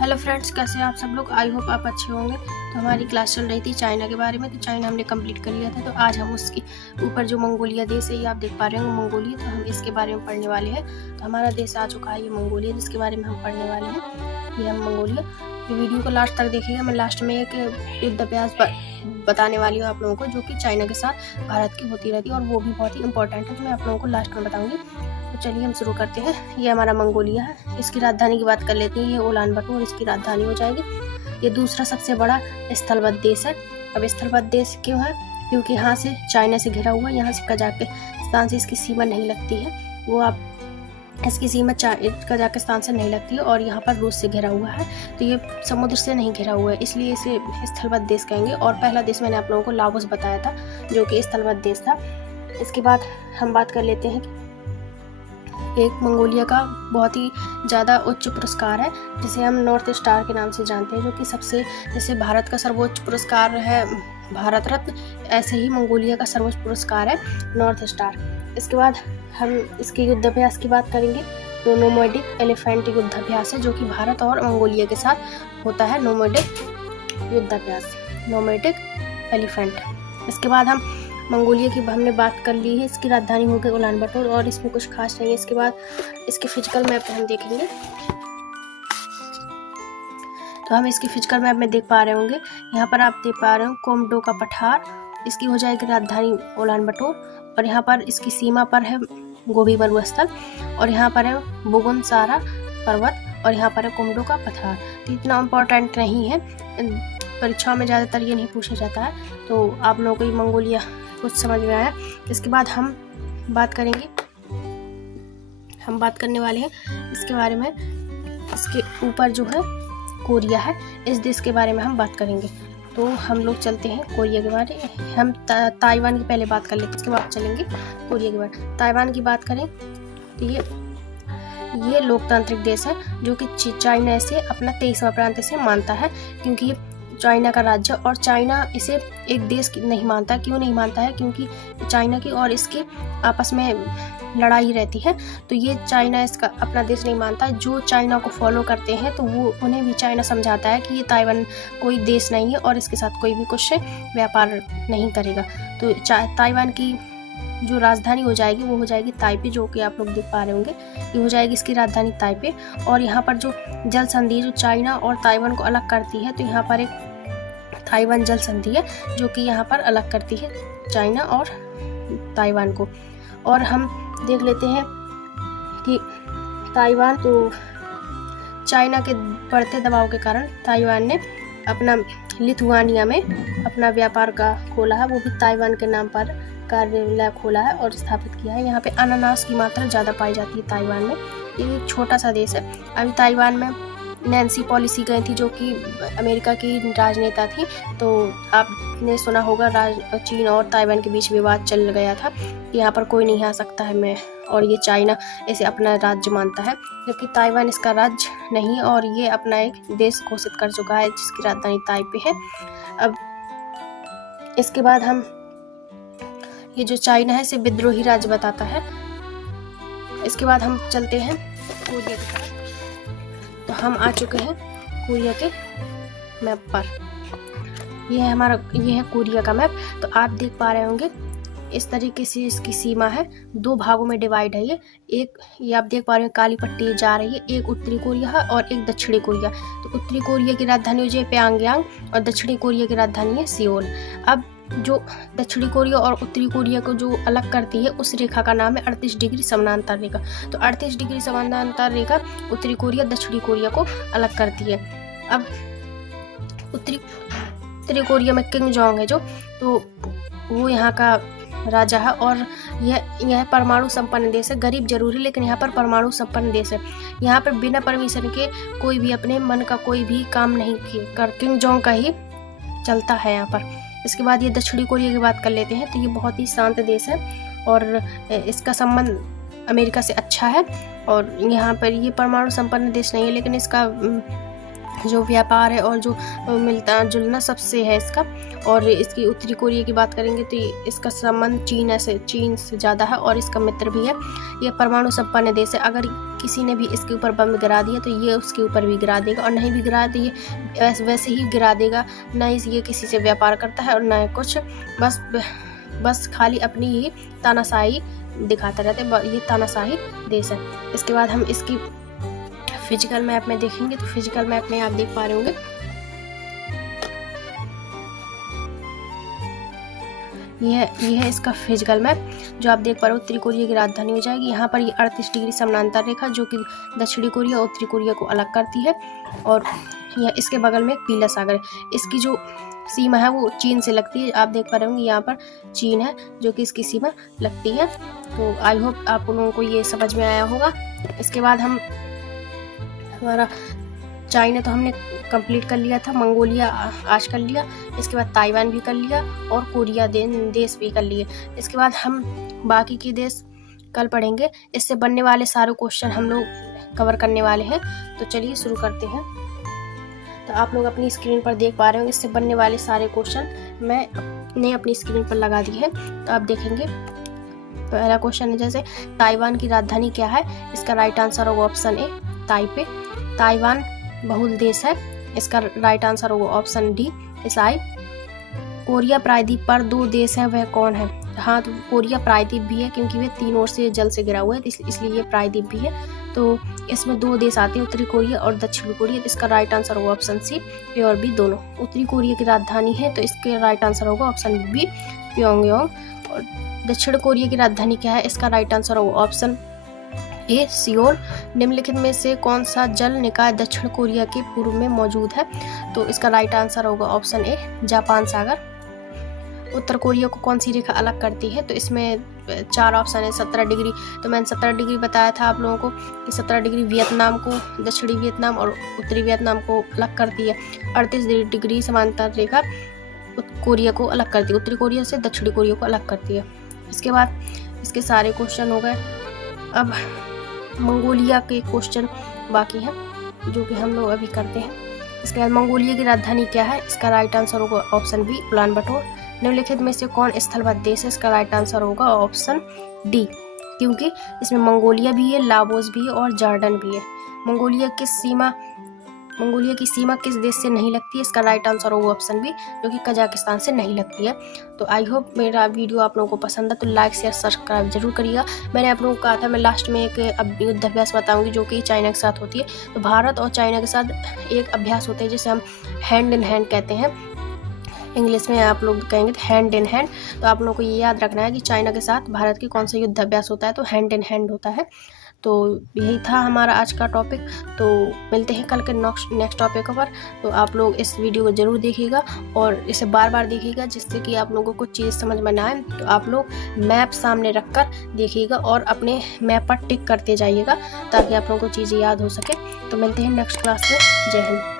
Hello friends, कैसे हैं आप सब लोग। आई होप आप अच्छे होंगे। तो हमारी क्लास चल रही थी चाइना के बारे में। तो चाइना हमने कंप्लीट कर लिया था। तो आज हम उसके ऊपर जो मंगोलिया देश है, ये आप देख पा रहे होंगे मंगोलिया, तो हम इसके बारे में पढ़ने वाले हैं। तो हमारा देश आ चुका है ये मंगोलिया, जिसके बारे में हम पढ़ने वाले हैं। ये हम मंगोलिया। ये वीडियो को लास्ट तक देखिएगा। मैं लास्ट में एक युद्ध अभ्यास बताने वाली हूँ आप लोगों को, जो कि चाइना के साथ भारत की होती रहती है, और वो भी बहुत ही इंपॉर्टेंट है, जो मैं आप लोगों को लास्ट में बताऊंगी। तो चलिए हम शुरू करते हैं। ये हमारा मंगोलिया है। इसकी राजधानी की बात कर लेते हैं। ये उलान बाटर इसकी राजधानी हो जाएगी। ये दूसरा सबसे बड़ा स्थलबद्ध देश है। अब स्थलबद्ध देश क्यों है? क्योंकि यहाँ से चाइना से घिरा हुआ है। यहाँ से कजाकिस्तान से इसकी सीमा नहीं लगती है। वो आप इसकी सीमा कजाकिस्तान से नहीं लगती है, और यहाँ पर रूस से घिरा हुआ है। तो ये समुद्र से नहीं घिरा हुआ है, इसलिए इसे स्थलबद्ध देश कहेंगे। और पहला देश मैंने आप लोगों को लाओस बताया था, जो कि स्थलबद्ध देश था। इसके बाद हम बात कर लेते हैं कि एक मंगोलिया का बहुत ही ज़्यादा उच्च पुरस्कार है, जिसे हम नॉर्थ स्टार के नाम से जानते हैं, जो कि सबसे, जैसे भारत का सर्वोच्च पुरस्कार है भारत रत्न, ऐसे ही मंगोलिया का सर्वोच्च पुरस्कार है नॉर्थ स्टार। इसके बाद हम इसके युद्धाभ्यास की बात करेंगे। तो नोमैडिक एलिफेंट युद्धाभ्यास है, जो कि भारत और मंगोलिया के साथ होता है। नोमैडिक युद्धाभ्यास, नोमैडिक एलिफेंट। इसके बाद हम मंगोलिया की हमने बात कर ली है। इसकी राजधानी हो गई उलान बाटर, और इसमें कुछ खास नहीं है। इसके बाद इसके फिजिकल मैप हम देखेंगे। तो हम इसके फिजिकल मैप में देख पा रहे होंगे, यहाँ पर आप देख पा रहे हो कोमडो का पठार, इसकी हो जाएगी राजधानी उलान बाटर। और यहाँ पर इसकी सीमा पर है गोबी मरुस्थल, और यहाँ पर है बुगुन सारा पर्वत, और यहाँ पर है कोमडो का पठार। तो इतना इम्पोर्टेंट नहीं है, परीक्षाओं में ज़्यादातर ये नहीं पूछा जाता है। तो आप लोगों को ये मंगोलिया कुछ समझ में आया। इसके बाद हम बात करेंगे, हम बात करने वाले हैं इसके बारे में। इसके ऊपर जो है कोरिया है, इस देश के बारे में हम बात करेंगे। तो हम लोग चलते हैं कोरिया के बारे में। हम ताइवान की पहले बात कर लेते हैं, उसके बाद चलेंगे कोरिया के बारे। ताइवान की बात करें तो ये लोकतांत्रिक देश है, जो कि चाइना इसे अपना 23वां प्रांत से मानता है, क्योंकि ये चाइना का राज्य, और चाइना इसे एक देश नहीं मानता। क्यों नहीं मानता है? क्योंकि चाइना की और इसके आपस में लड़ाई रहती है। तो ये चाइना इसका अपना देश नहीं मानता। जो चाइना को फॉलो करते हैं, तो वो उन्हें भी चाइना समझाता है कि ये ताइवान कोई देश नहीं है, और इसके साथ कोई भी कुछ व्यापार नहीं करेगा। तो ताइवान की जो राजधानी हो जाएगी, वो हो जाएगी ताइपे, जो कि आप लोग देख पा रहे होंगे। ये हो जाएगी इसकी राजधानी ताइपे। और यहाँ पर जो जल संधि जो चाइना और ताइवान को अलग करती है, तो यहाँ पर एक ताइवान जल संधि है, जो कि यहाँ पर अलग करती है चाइना और ताइवान को। और हम देख लेते हैं कि ताइवान, तो चाइना के बढ़ते दबाव के कारण ताइवान ने अपना लिथुआनिया में अपना व्यापार का खोला है, वो भी ताइवान के नाम पर कार्यालय खोला है और स्थापित किया है। यहाँ पे अनानास की मात्रा ज़्यादा पाई जाती है ताइवान में। ये एक छोटा सा देश है। अभी ताइवान में नैन्सी पॉलिसी गई थी, जो कि अमेरिका की राजनेता थी। तो आपने सुना होगा, चीन और ताइवान के बीच विवाद चल गया था कि यहाँ पर कोई नहीं आ सकता है और ये चाइना इसे अपना राज्य मानता है, जबकि ताइवान इसका राज्य नहीं, और ये अपना एक देश घोषित कर चुका है, जिसकी राजधानी ताइपे है। अब इसके बाद हम ये जो चाइना है, इसे विद्रोही राज्य बताता है। इसके बाद हम चलते हैं कोरिया की तरफ। तो हम आ चुके हैं कोरिया के मैप पर। ये है कोरिया का मैप। तो आप देख पा रहे होंगे, इस तरीके से इसकी सीमा है। 2 भागों में डिवाइड है ये आप देख पा रहे हैं, काली पट्टी जा रही है। एक उत्तरी कोरिया है और एक दक्षिणी कोरिया। तो उत्तरी कोरिया की राजधानी हो जाए प्योंगयांग, और दक्षिणी कोरिया की राजधानी है सियोल। अब जो दक्षिणी कोरिया और उत्तरी कोरिया को जो अलग करती है, उस रेखा का नाम है 38 डिग्री समानांतर रेखा। तो 38 डिग्री समानांतर रेखा उत्तरी कोरिया दक्षिणी कोरिया को अलग करती है। अब उत्तरी कोरिया में किम जोंग है, जो तो वो यहाँ का राजा है, और यह परमाणु संपन्न देश है। गरीब जरूर है, लेकिन यहाँ पर परमाणु संपन्न देश है। यहाँ पर बिना परमिशन के कोई भी अपने मन का कोई भी काम नहीं कर, किम जोंग का ही चलता है यहाँ पर। इसके बाद ये दक्षिणी कोरिया की बात कर लेते हैं। तो ये बहुत ही शांत देश है, और इसका संबंध अमेरिका से अच्छा है। और यहाँ पर ये परमाणु संपन्न देश नहीं है, लेकिन इसका जो व्यापार है और जो मिलता जुलना सबसे है इसका। और इसकी उत्तरी कोरिया की बात करेंगे तो इसका संबंध चीन से ज़्यादा है और इसका मित्र भी है। ये परमाणु संपन्न देश है। अगर किसी ने भी इसके ऊपर बम गिरा दिया तो ये उसके ऊपर भी गिरा देगा, और नहीं भी गिराया तो ये वैसे ही गिरा देगा। ना ही ये किसी से व्यापार करता है और ना कुछ, बस खाली अपनी ही तानाशाही दिखाता रहता है। ये तानाशाही देश है। इसके बाद हम इसकी फिजिकल मैप में देखेंगे तो फिजिकल मैप में आप देख पा रहे होंगे ये है इसका फिजिकल मैप जो आप देख पा रहे हो। उत्तरी कोरिया की राजधानी हो जाएगी। यहाँ पर ये 38 डिग्री समानांतर रेखा जो कि दक्षिणी कोरिया और उत्तरी कोरिया को अलग करती है। और यह इसके बगल में एक पीला सागर है। इसकी जो सीमा है वो चीन से लगती है। आप देख पा रहे होंगे यहाँ पर चीन है जो कि इसकी सीमा लगती है। तो आई होप आप लोगों को ये समझ में आया होगा। इसके बाद हमारा चाइना तो हमने कंप्लीट कर लिया था, मंगोलिया आज कर लिया, इसके बाद ताइवान भी कर लिया और कोरिया देश भी कर लिए। इसके बाद हम बाकी के देश कल पढ़ेंगे। इससे बनने वाले सारे क्वेश्चन हम लोग कवर करने वाले हैं। तो चलिए शुरू करते हैं। तो आप लोग अपनी स्क्रीन पर देख पा रहे होंगे इससे बनने वाले सारे क्वेश्चन मैंने अपनी स्क्रीन पर लगा दिए हैं। तो आप देखेंगे पहला क्वेश्चन है जैसे ताइवान की राजधानी क्या है। इसका राइट आंसर होगा ऑप्शन ए ताइपे। ताइवान बहुल देश है। इसका राइट आंसर होगा ऑप्शन डी ईसाई। कोरिया प्रायद्वीप पर 2 देश हैं, वह कौन है। हाँ, तो कोरिया प्रायद्वीप भी है क्योंकि वह 3 ओर से जल से घिरा हुआ है, इसलिए ये प्रायद्वीप भी है। तो इसमें 2 देश आते हैं, उत्तरी कोरिया और दक्षिणी कोरिया। तो इसका राइट आंसर होगा ऑप्शन सी ए और बी दोनों। उत्तरी कोरिया की राजधानी है तो इसके राइट आंसर होगा ऑप्शन बी प्योंगयांग। और दक्षिण कोरिया की राजधानी क्या है। इसका राइट आंसर होगा ऑप्शन ए सियोल। निम्नलिखित में से कौन सा जल निकाय दक्षिण कोरिया के पूर्व में मौजूद है। तो इसका राइट आंसर होगा option A Japan Sagar. Uttar Korea को कौन सी रेखा अलग करती है। तो इसमें 4 ऑप्शन है। 17 डिग्री, तो मैंने 17 डिग्री बताया था आप लोगों को कि 17 डिग्री वियतनाम को, दक्षिणी वियतनाम और उत्तरी वियतनाम को अलग करती है। 38 डिग्री समांतर रेखा कोरिया को अलग करती है, उत्तरी कोरिया से दक्षिणी कोरिया को अलग करती है। इसके बाद इसके सारे क्वेश्चन हो गए। अब मंगोलिया के क्वेश्चन बाकी हैं जो कि हम लोग अभी करते हैं। इसके बाद मंगोलिया की राजधानी क्या है। इसका राइट आंसर होगा ऑप्शन बी उलान बटोर। निम्नलिखित में से कौन स्थलबद्ध देश है। इसका राइट आंसर होगा ऑप्शन डी क्योंकि इसमें मंगोलिया भी है, लाओस भी है और जॉर्डन भी है। मंगोलिया की सीमा किस देश से नहीं लगती है। इसका राइट आंसर होगा ऑप्शन बी जो कि कजाकिस्तान से नहीं लगती है। तो आई होप मेरा वीडियो आप लोगों को पसंद है तो लाइक शेयर सब्सक्राइब जरूर करिएगा। मैंने आप लोगों को कहा था मैं लास्ट में एक युद्ध अभ्यास बताऊंगी जो कि चाइना के साथ होती है। तो भारत और चाइना के साथ एक अभ्यास होते हैं जिसे हम हैंड इन हैंड कहते हैं, इंग्लिश में आप लोग कहेंगे तो हैंड इन हैंड। तो आप लोगों को ये याद रखना है कि चाइना के साथ भारत के कौन सा युद्ध अभ्यास होता है, तो हैंड इन हैंड होता है। तो यही था हमारा आज का टॉपिक। तो मिलते हैं कल के नेक्स्ट टॉपिक पर। तो आप लोग इस वीडियो को ज़रूर देखिएगा और इसे बार बार देखिएगा जिससे कि आप लोगों को चीज़ समझ में ना आए। तो आप लोग मैप सामने रखकर देखिएगा और अपने मैप पर टिक करते जाइएगा ताकि आप लोगों को चीज़ें याद हो सके। तो मिलते हैं नेक्स्ट क्लास में। जय हिंद।